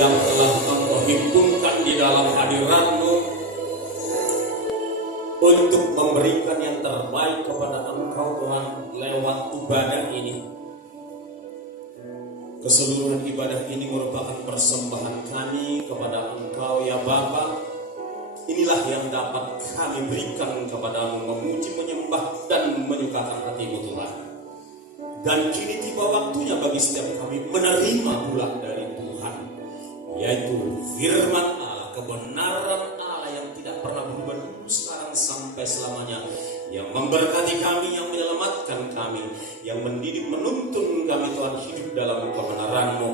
yang telah memperhitungkan di dalam hadirat-Mu untuk memberikan yang terbaik kepada Engkau Tuhan lewat ibadah ini. Keseluruhan ibadah ini merupakan persembahan kami kepada Engkau ya Bapa. Inilah yang dapat kami berikan kepada-Mu, memuji, menyembah dan menyukakan hati-Mu Tuhan. Dan kini tiba waktunya bagi setiap kami menerima pula dari Tuhan, yaitu firman Allah, kebenaran Allah yang tidak pernah berubah dulu, sekarang sampai selamanya, yang memberkati kami, yang menyelamatkan kami, yang mendidik, menuntun kami Tuhan hidup dalam kebenaran-Mu.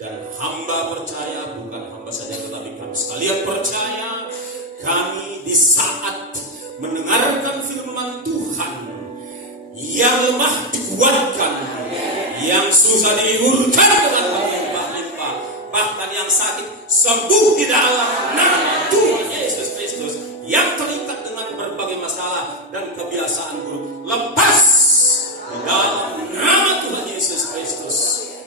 Dan hamba percaya, bukan hamba saja tetapi kami sekalian percaya, kami di saat mendengarkan firman Tuhan, yang lemah dikuatkan, yang susah dihiburkan dengan berlimpah-limpah, bahkan yang sakit sembuh di dalam nama Tuhan Yesus Kristus, yang terikat dengan berbagai masalah dan kebiasaan buruk lepas di dalam nama Tuhan Yesus Kristus.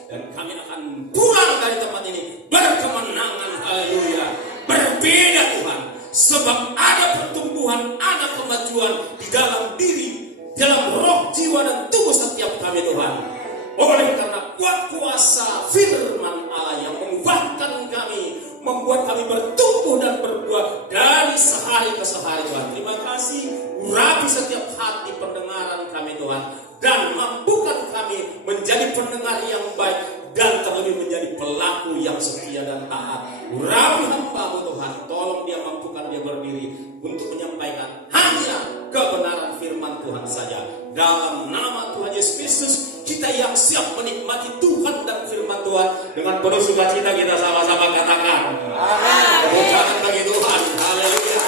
Dan kami akan pulang dari tempat ini berkemenangan, haleluya, berbeda Tuhan, sebab ada pertumbuhan, ada kemajuan di dalam diri, dalam roh, jiwa dan tubuh setiap kami Tuhan. Oleh karena kuat kuasa firman Allah yang mengubahkan kami, membuat kami bertumbuh dan berbuah dari sehari ke sehari Tuhan. Terima kasih, urapi setiap hati pendengaran kami Tuhan, dan mampukan kami menjadi pendengar yang baik dan terlebih menjadi pelaku yang setia dan taat. Urapi hamba-Mu Tuhan, tolong dia, mampukan dia berdiri untuk menyampaikan hanya kebenaran firman Tuhan saja. Dalam nama Tuhan Yesus Kristus, kita yang siap menikmati Tuhan dan firman Tuhan, dengan penuh sukacita kita sama-sama katakan amin. Kemuliaan bagi Tuhan, haleluya.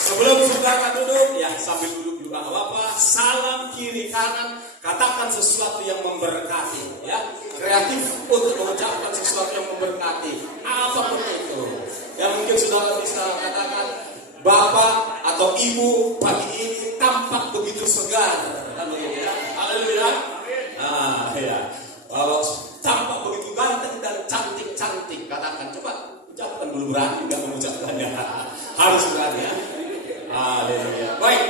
Sebelum saudara duduk, ya sambil duduk juga gak apa-apa, salam kiri kanan, katakan sesuatu yang memberkati, ya, kreatif untuk mengucapkan sesuatu yang memberkati, apapun itu. Yang mungkin saudara bisa katakan, Bapak atau Ibu pagi ini tampak begitu segar, haleluya, haleluya. Ya, kalau tampak begitu ganteng dan cantik-cantik, katakan, coba ucapkan dulu, berani nggak mengucapkannya? Harus berani ya. Haleluya. Baik.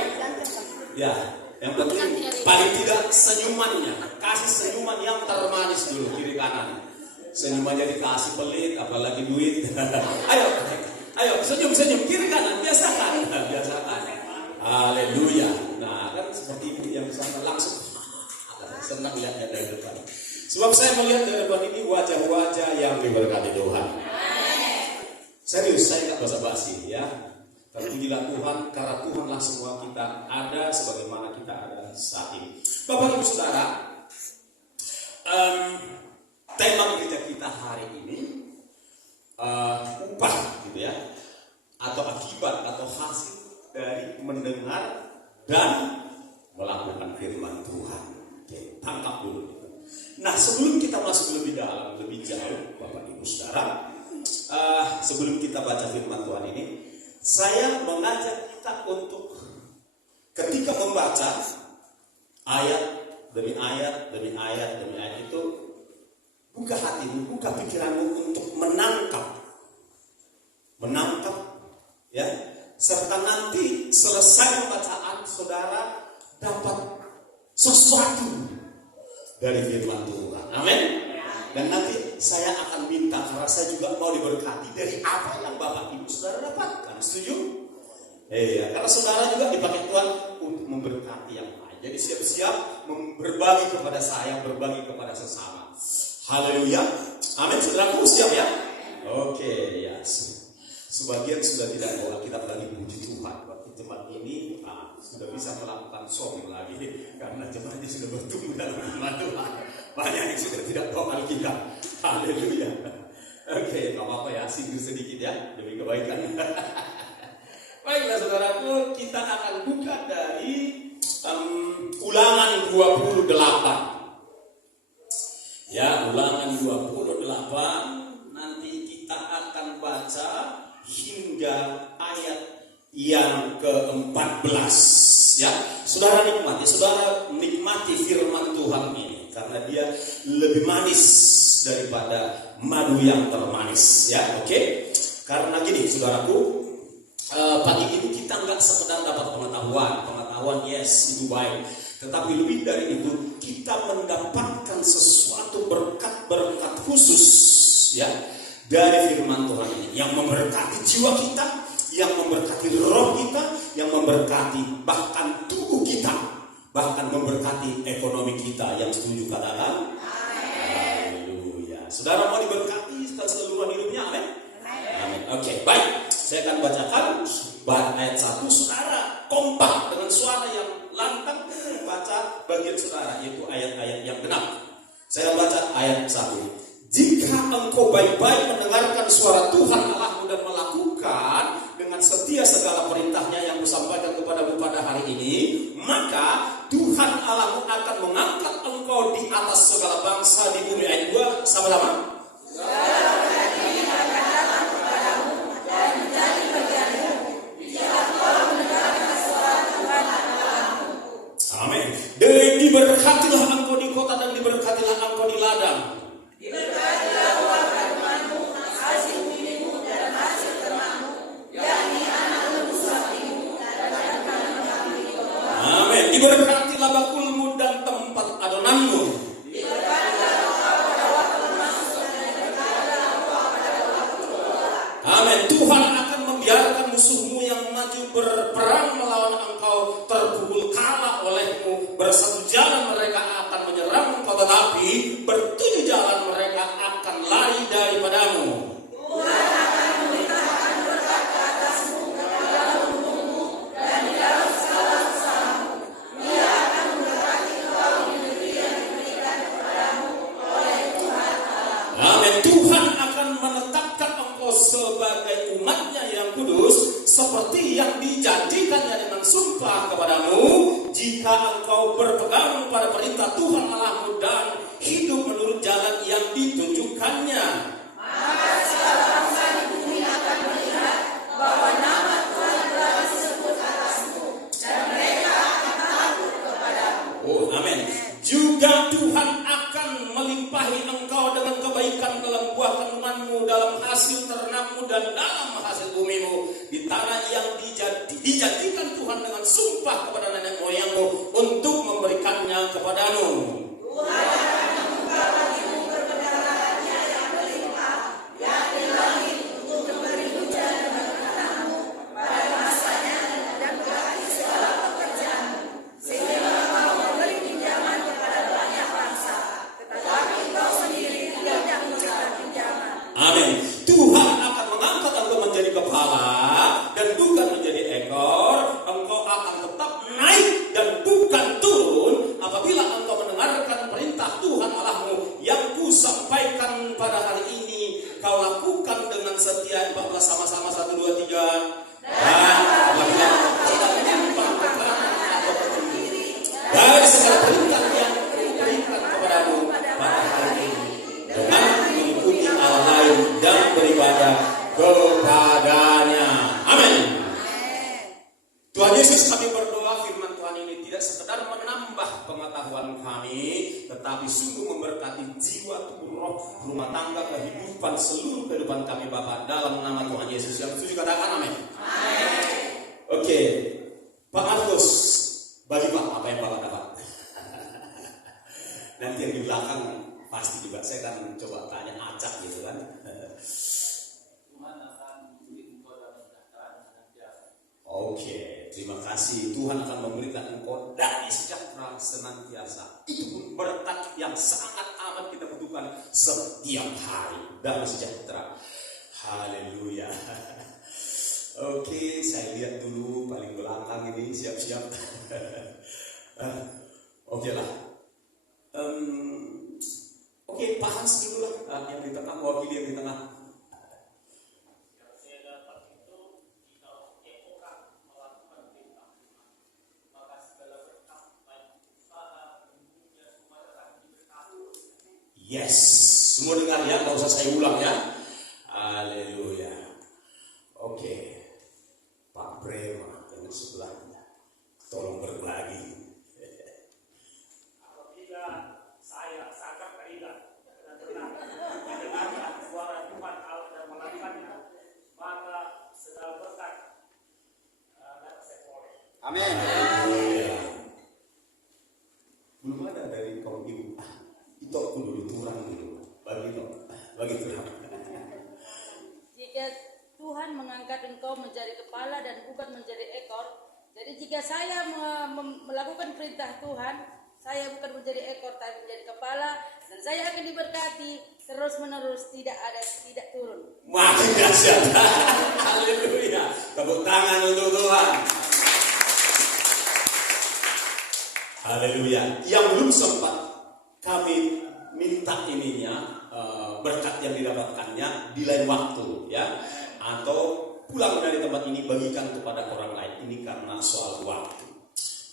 Ya, yang penting paling tidak senyumannya, kasih senyuman yang termanis dulu kiri kanan. Senyumannya dikasih pelit, apalagi duit. Ayo senyum kiri kanan, biasakan. Haleluya. Nah, kan seperti itu yang bisa langsung senang lihatnya dari depan. Sebab saya melihat dari depan ini wajah-wajah yang diberkati Tuhan. Serius, saya nggak basa-basi ya. Terpujilah Tuhan, karena Tuhanlah semua kita ada sebagaimana kita ada saat ini. Bapak Ibu Saudara, tema gereja kita hari ini upah gitu ya, atau akibat atau hasil dari mendengar dan melakukan firman Tuhan. Oke, tangkap dulu. Nah, sebelum kita masuk lebih dalam, lebih jauh, Bapak Ibu Saudara, sebelum kita baca firman Tuhan ini, saya mengajak kita untuk ketika membaca ayat demi ayat demi ayat demi ayat itu, buka hatimu, buka pikiranmu untuk menangkap, ya, serta nanti selesai pembacaan saudara dapat sesuatu dari firman Tuhan. Amin. Dan nanti saya akan minta, karena saya juga mau diberkati dari apa yang Bapak Ibu Saudara dapatkan. Setuju? Iya, karena saudara juga dipakai Tuhan untuk memberkati yang lain. Jadi siap-siap berbagi kepada saya, berbagi kepada sesama. Haleluya. Amin. Saudaraku siap ya? Oke, ya. Sebagian sudah tidak bawa kitab lagi, puji Tuhan. Waktu jemaat ini sudah bisa melakukan shopping lagi, karena jemaatnya sudah bertumbuh dalam firman Tuhan. Banyak yang sudah tidak bawa Alkitab. Haleluya. Oke, gak apa-apa ya, singgung sedikit ya, demi kebaikan. Baiklah saudaraku, kita akan buka dari Ulangan 28. Ya, Ulangan 28. Nanti kita akan baca hingga ayat yang ke-14. Ya, saudara nikmati firman Tuhan ini, karena dia lebih manis daripada madu yang termanis, ya, oke? Karena gini, saudaraku, pagi ini kita nggak sekedar dapat pengetahuan, yes, itu baik. Tetapi lebih dari itu, kita mendapatkan sesuatu berkat-berkat khusus, ya, dari firman Tuhan ini, yang memberkati jiwa kita, yang memberkati roh kita, yang memberkati bahkan tubuh kita, bahkan memberkati ekonomi kita. Yang setuju katakan haleluya. Saudara mau diberkati seluruh hidupnya, amin. Amin. Oke, baik. Saya akan bacakan ayat 1. Saudara kompak dengan suara yang lantang baca bagian saudara, yaitu ayat-ayat yang genap. Saya baca ayat 1. Jika engkau baik-baik mendengarkan suara Tuhan Allahmu dan melakukan dengan setia segala perintahnya yang kusampaikan kepadamu pada hari ini, maka Tuhan Allahmu akan mengangkat engkau di atas segala bangsa di bumi. Ayat 2 sama-sama. Amin. Diberkatilah engkau di kota dan diberkatilah engkau di ladang. Diberkatilah buah kandunganmu, hasil bumimu dan hasil termakmu, yakni anak lembu sapimu dan kandungan kambing domba. Amin. Diberkatilah bakulmu dan tempat adonanmu. Diberkatilah engkau pada waktu masuk dan diberkatilah engkau pada waktu keluar. Amin. Tuhan akan membiarkan musuhmu yang maju berperang melawan engkau terpukul kalah olehmu. Bersatu jalan mereka akan menyerang engkau, tetapi bertujuh jalan mereka akan lari daripadamu. Tuhan akan melimpahkan berkat ke atasmu ke dalam tubuhmu dan di dalam segala usahamu. Dia akan memberkati engkau di negeri yang diberikan kepadamu oleh Tuhan Allah. Amin. Tuhan akan menetapkan engkau sebagai umatnya yang kudus, seperti yang dijanjikannya dengan sumpah kepadamu, jika engkau berpegang pada perintah Tuhan Allahmu dan hidup menurut jalan yang ditunjukkannya. Maka segala bangsa di bumi akan melihat bahwa nama Tuhan telah disebut atasmu, dan mereka akan takut kepadamu. Oh, amin. Juga Tuhan akan melimpahi engkau dengan kebaikan dalam buah kandunganmu, dalam hasil ternakmu dan dalam hasil bumimu, di tanah yang dijadikan Tuhan dengan sumpah kepada nenek moyangmu untuk memberikannya kepadamu. Tuhan akan membuka bagimu perbendaharaan-Nya yang berlimpah, yakni langit untuk memberi hujan dan tanahmu pada masanya dan berkati segala pekerjaanmu, sehingga engkau memberi pinjaman kepada banyak bangsa, tetapi engkau sendiri tidak memberikan pinjaman. Amin. Tuhan akan mengangkat engkau menjadi kepala dan bukan menjadi ekor. Engkau akan tetap naik dan bukan turun apabila engkau mendengarkan perintah Tuhan Allahmu yang kusampaikan pada hari ini. Kau lakukan dengan setia. 14 sama-sama, 1, 2, 3. Dan apabila tidak menyimpang ke kanan atau ke kiri dari segala perintah yang diberikan kepadamu pada hari ini, dengan mengikuti Allah lain dan beribadah kepadanya. Amin. Tuhan Yesus, kami berdoa firman Tuhan ini tidak sekedar menambah pengetahuan kami, tetapi sungguh memberkati jiwa, tubuh, roh, rumah tangga, kehidupan, seluruh kehidupan kami Bapa, dalam nama Tuhan Yesus. Yang setuju katakan amin. Oke, Pak Markus, bagi Pak apa yang Bapak dapat? Nanti yang di belakang pasti juga saya akan coba tanya acak gitu kan. Oke, terima kasih. Tuhan akan memberikan engkau damai sejahtera senantiasa. Itu pun berkat yang sangat amat kita butuhkan setiap hari. Damai sejahtera. Haleluya. Oke, saya lihat dulu paling belakang ini siap-siap. Oke lah. Oke, Pak Hans dulu lah yang di tengah, mewakili yang di tengah. Yes, semua dengar ya, nggak usah saya ulang ya. Haleluya. Oke, Pak Brema yang sebelahnya, tolong berbagi. Apabila saya sangat kailah, Amin. Haleluya. Belum ada dari kaum ibu. Itu aku dulu turang dulu. Bagi turang. Jika Tuhan mengangkat engkau menjadi kepala dan bukan menjadi ekor, jadi jika saya melakukan perintah Tuhan, saya bukan menjadi ekor tapi menjadi kepala, dan saya akan diberkati terus menerus, tidak turun. Makin dahsyat. Haleluya. Tepuk tangan untuk Tuhan. Haleluya. Yang belum sempat kami minta ininya, berkat yang didapatkannya di lain waktu ya, atau pulang dari tempat ini bagikan kepada orang lain. Ini karena soal waktu.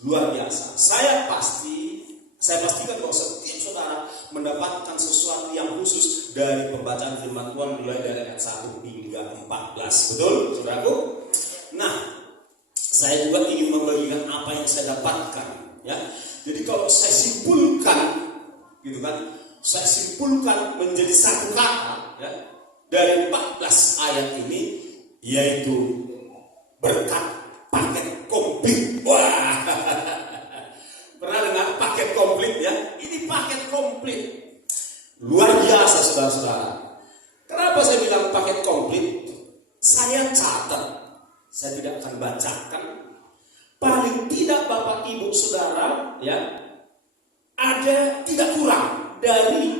Luar biasa. Saya pastikan bahwa setiap saudara mendapatkan sesuatu yang khusus dari pembacaan firman Tuhan mulai dari ayat 1 hingga 14. Betul, saudaraku? Nah, saya juga ingin membagikan apa yang saya dapatkan ya. Jadi kalau saya simpulkan gitu kan, saya simpulkan menjadi satu kata ya, dari 14 ayat ini, yaitu berkat paket komplit. Wah, pernah dengar paket komplit ya? Ini paket komplit, luar biasa saudara-saudara. Kenapa saya bilang paket komplit? Saya catat, saya tidak akan bacakan. Paling tidak Bapak Ibu Saudara ya, ada tidak kurang dari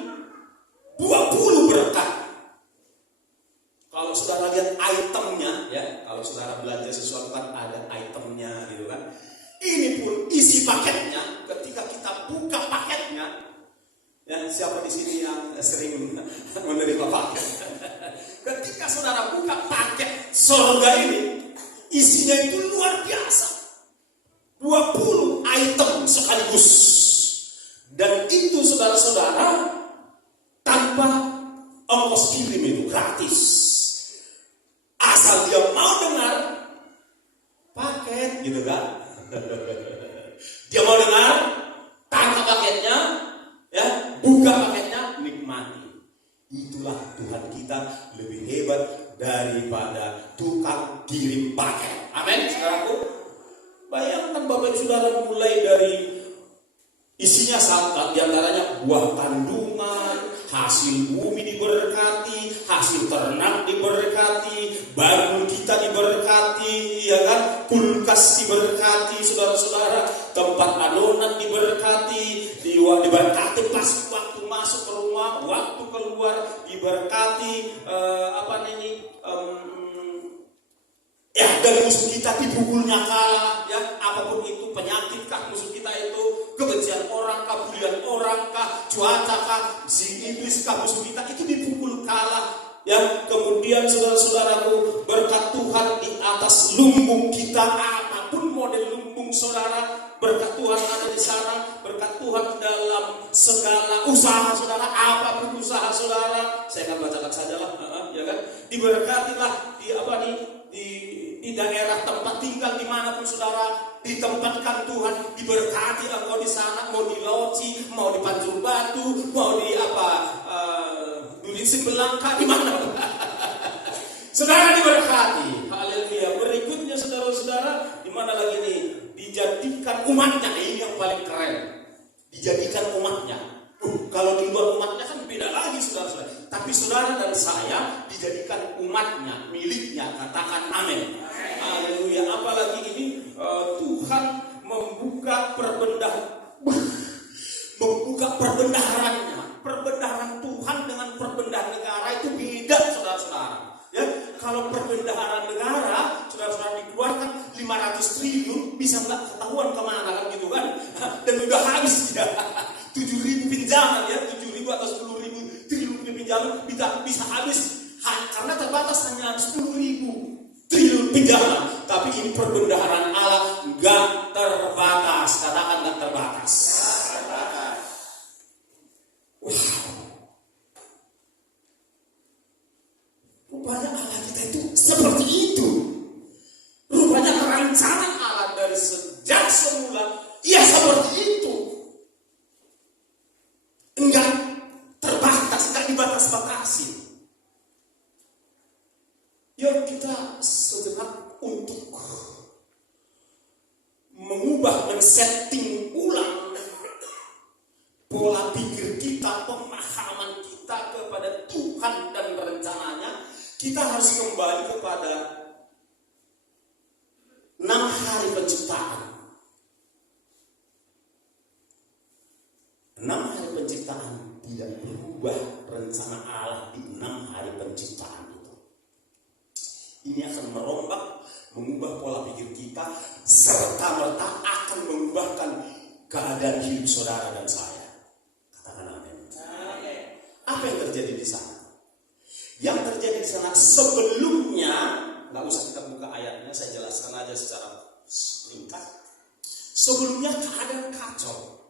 20 berkat. Kalau saudara lihat itemnya ya, kalau saudara belanja sesuatu kan ada itemnya gitu kan. Ini pun isi paketnya, ketika kita buka paketnya ya, siapa di sini yang sering menerima paket? Ketika saudara buka paket surga ini, isinya itu luar biasa. 20 item sekaligus. Dan itu saudara-saudara tanpa ongkos kirim, itu gratis. Asal dia mau dengar paket gitu kan. Dia mau dengar, tangkap paketnya ya, buka paketnya, nikmati. Itulah Tuhan kita lebih hebat daripada tukang kirim paket. Amin, saudaraku. Bayangkan Bapak Saudara, mulai dari isinya sangat, diantaranya buah kandungan, hasil bumi diberkati, hasil ternak diberkati, baju kita diberkati, ya kan? Kulkas diberkati, saudara-saudara, tempat adonan diberkati, diberkati pas waktu masuk ke rumah, waktu keluar diberkati, ya, dan musuh kita dipukulnya kalah, ya, apapun itu, penyakit kah musuh kita itu, kebencian orang kah, bulian orang kah, cuaca kah, si iblis kah musuh kita, itu dipukul kalah, ya. Kemudian saudara-saudaraku, berkat Tuhan di atas lumbung kita, apapun model lumbung saudara, berkat Tuhan ada di sana, berkat Tuhan dalam segala usaha saudara, apapun usaha saudara, saya akan bacakan sajalah, ya kan, diberkatilah di daerah tempat tinggal dimanapun saudara ditempatkan Tuhan, diberkati engkau di sana, mau di Loci, mau di Pancur Batu, mau di Dulin Simbelangka, di mana saudara diberkati. Haleluya. Berikutnya saudara-saudara, di mana lagi nih? Dijadikan umatnya, ini yang paling keren. Dijadikan umatnya. Kalau di luar umatnya kan beda lagi saudara-saudara. Tapi saudara dan saya dijadikan umatnya, miliknya. Katakan amin. Haleluya. Apalagi ini Tuhan membuka perbendaharannya. Perbendaharan Tuhan dengan perbendaharan negara itu beda saudara-saudara. Ya, kalau perbendaharan negara saudara-saudara dikeluarkan 500 triliun, bisa nggak ketahuan kemana kan gitu kan? Dan udah habis ya. 7.000 pinjaman ya, 7.000 atau 10.000 triliun pinjaman bisa habis karena terbatas hanya 10.000 triliun pinjaman. Tapi ini perbendaharaan Allah nggak terbatas. Katakan nggak terbatas. Wow. Rupanya Allah kita itu seperti itu. Rupanya rancangan Allah dari sejak semula ia seperti itu. Enggak terbatas, enggak dibatas-batasi. Yuk kita sejenak untuk men-setting ulang pola pikir kita, pemahaman kita kepada Tuhan dan rencananya, kita harus kembali kepada 6 hari penciptaan. 6 hari penciptaan tidak berubah rencana Allah di 6 hari penciptaan itu. Ini akan merombak, mengubah pola pikir kita, serta merta akan mengubahkan keadaan hidup saudara dan saya. Katakan amin. Apa yang terjadi di sana? Yang terjadi di sana sebelumnya, nggak usah kita buka ayatnya, saya jelaskan aja secara ringkas. Sebelumnya keadaan kacau.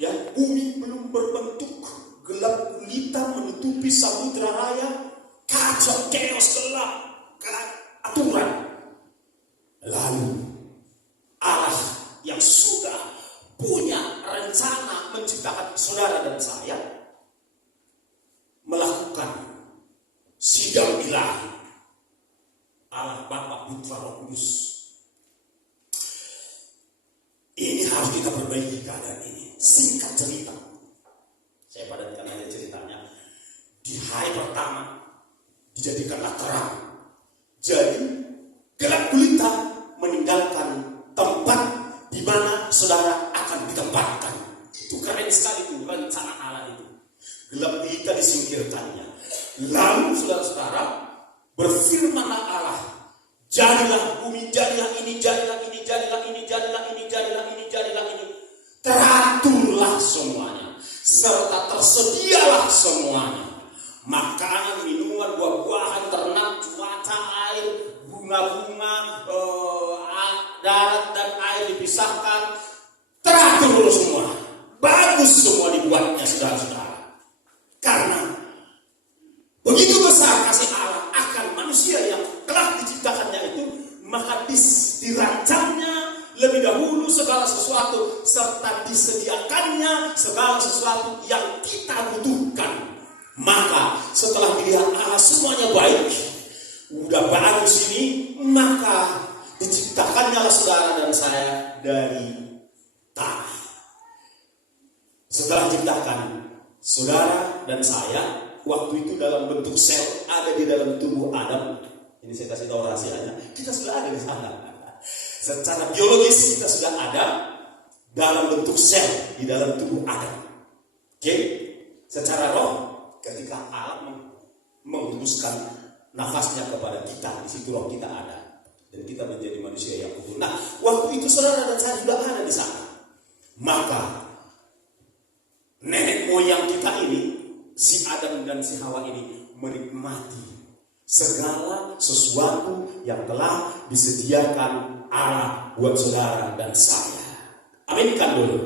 Ya, bumi belum berbentuk, gelap gulita menutupi samudra raya, kacau, chaos, gelap, aturan. Lalu Allah yang sudah punya rencana menciptakan saudara dan saya melakukan sidang ilahi. Allah Bapa, Putra, Roh Kudus. Ini harus kita perbaiki keadaan ini. Singkat cerita, saya padatkan aja ceritanya. Di hari pertama dijadikanlah terang. Jadi gelap gulita meninggalkan tempat di mana saudara akan ditempatkan. Itu keren sekali itu rencana Allah itu. Gelap gulita disingkirkannya. Lalu saudara-saudara, berfirmanlah Allah, jadilah bumi, jadilah ini, jadilah ini, jadilah ini, jadilah ini, jadilah ini, jadilah ini. Teraturlah semuanya, serta tersedialah semuanya. Makanan, minuman, buah-buahan, ternak, cuaca, air, bunga-bunga, darat dan air dipisahkan. Teratur semua. Bagus semua dibuatnya, saudara-saudara. Karena begitu besar kasih Allah akan manusia yang telah diciptakannya itu, maka dirancangnya lebih dahulu segala sesuatu, serta disediakannya segala sesuatu yang kita butuhkan. Maka setelah dilihat Allah semuanya baik, udah bagus ini, maka diciptakannya saudara dan saya dari tanah. Setelah diciptakan saudara dan saya, waktu itu dalam bentuk sel ada di dalam tubuh Adam. Ini saya kasih tahu rahasianya. Kita sudah ada di sana. Secara biologis kita sudah ada dalam bentuk sel di dalam tubuh Adam. Oke? Secara roh, ketika Allah menghembuskan nafasnya kepada kita, di situ roh kita ada, dan kita menjadi manusia yang utuh. Nah, waktu itu saudara dan saya sudah ada di sana. Maka nenek moyang kita ini, si Adam dan si Hawa ini, menikmati segala sesuatu yang telah disediakan Allah buat saudara dan saya. Aminkan dulu.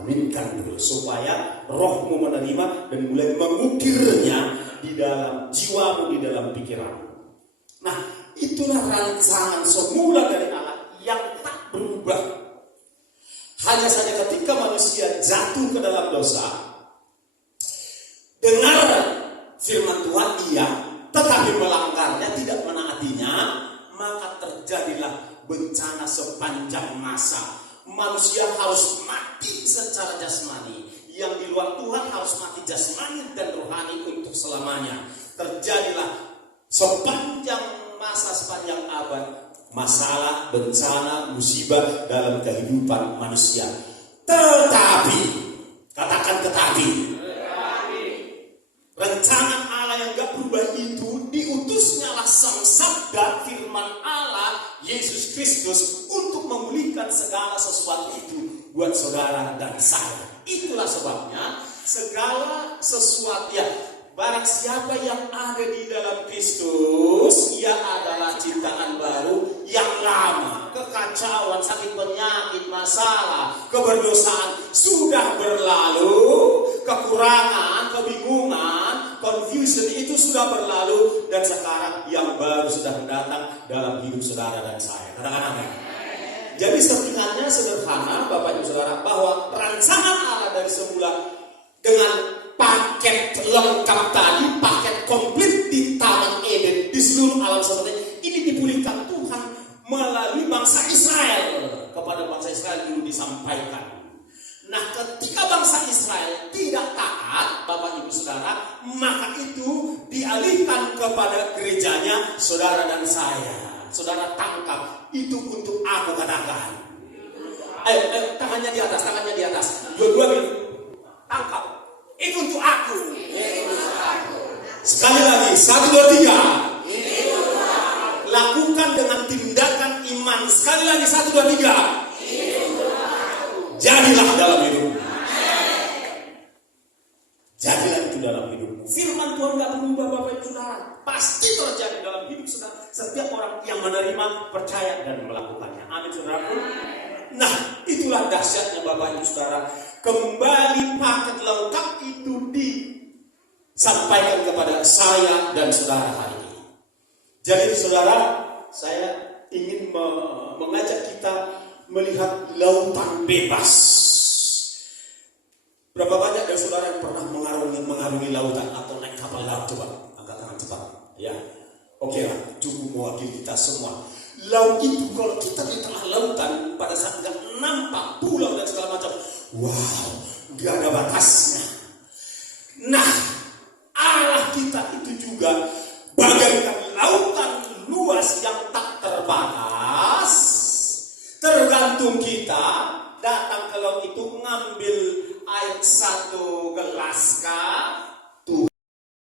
Aminkan dulu supaya rohmu menerima dan mulai mengukirnya di dalam jiwamu, di dalam pikiranmu. Nah, itulah rancangan semula dari Allah yang tak berubah. Hanya saja ketika manusia jatuh ke dalam dosa, dengar firman Tuhan iya, tetapi melanggarnya, tidak menaatinya, maka terjadilah bencana sepanjang masa. Manusia harus mati secara jasmani. Yang di luar Tuhan harus mati jasmani dan rohani untuk selamanya. Terjadilah sepanjang masa, sepanjang abad, masalah, bencana, musibah dalam kehidupan manusia. Tetapi, katakan tetapi, rencana Allah yang gak berubah itu, diutusnya lah sang sabda firman Allah, Yesus Kristus, untuk memulihkan segala sesuatu itu buat saudara dan saya. Itulah sebabnya segala sesuatu ya, barang siapa yang ada di dalam Kristus, ia adalah ciptaan baru. Yang lama, kekacauan, sakit, penyakit, masalah, keberdosaan sudah berlalu. Kekurangan, kebingungan, confusion itu sudah berlalu, dan sekarang yang baru sudah datang dalam hidup saudara dan saya. Katakan amin. Jadi settingannya sederhana, Bapak Ibu Saudara, bahwa rancangan Allah dari semula dengan paket lengkap tadi, paket komplit di Taman Eden, di seluruh alam semesta ini dipulihkan Tuhan melalui bangsa Israel. ketika bangsa Israel tidak taat, Bapak Ibu Saudara, maka itu dialihkan kepada gerejanya saudara dan saya. Saudara tangkap, itu untuk aku katakan. Tangannya di atas. Dua-dua gini. Tangkap. Itu untuk aku. Sekali lagi, 1, 2, 3. Lakukan dengan tindakan iman. Sekali lagi, 1, 2, 3. Jadilah dalam hidup. Jadilah itu dalam hidup. Firman Tuhan gak berubah, Bapak Ibu Saudara. Pasti terjadi dalam hidup saudara. Setiap orang yang menerima, percaya dan melakukannya. Amin, saudaraku. Nah, itulah dahsyatnya Bapak Ibu Saudara. Kembali paket lengkap itu disampaikan kepada saya dan saudara hari ini. Jadi saudara, saya ingin mengajak kita melihat lautan bebas. Berapa banyak dari saudara yang pernah mengarungi lautan atau naik kapal laut? Coba angkat tangan cepat. Ya, oke lah, cukup mewakili kita semua. Laut itu kalau kita di tengah lautan pada saat nggak nampak pulau dan segala macam, wow, nggak ada batasnya. Nah, Allah kita itu juga bagaikan lautan luas yang tak terbatas. Tergantung kita datang ke laut itu, ngambil air 1 gelas kah,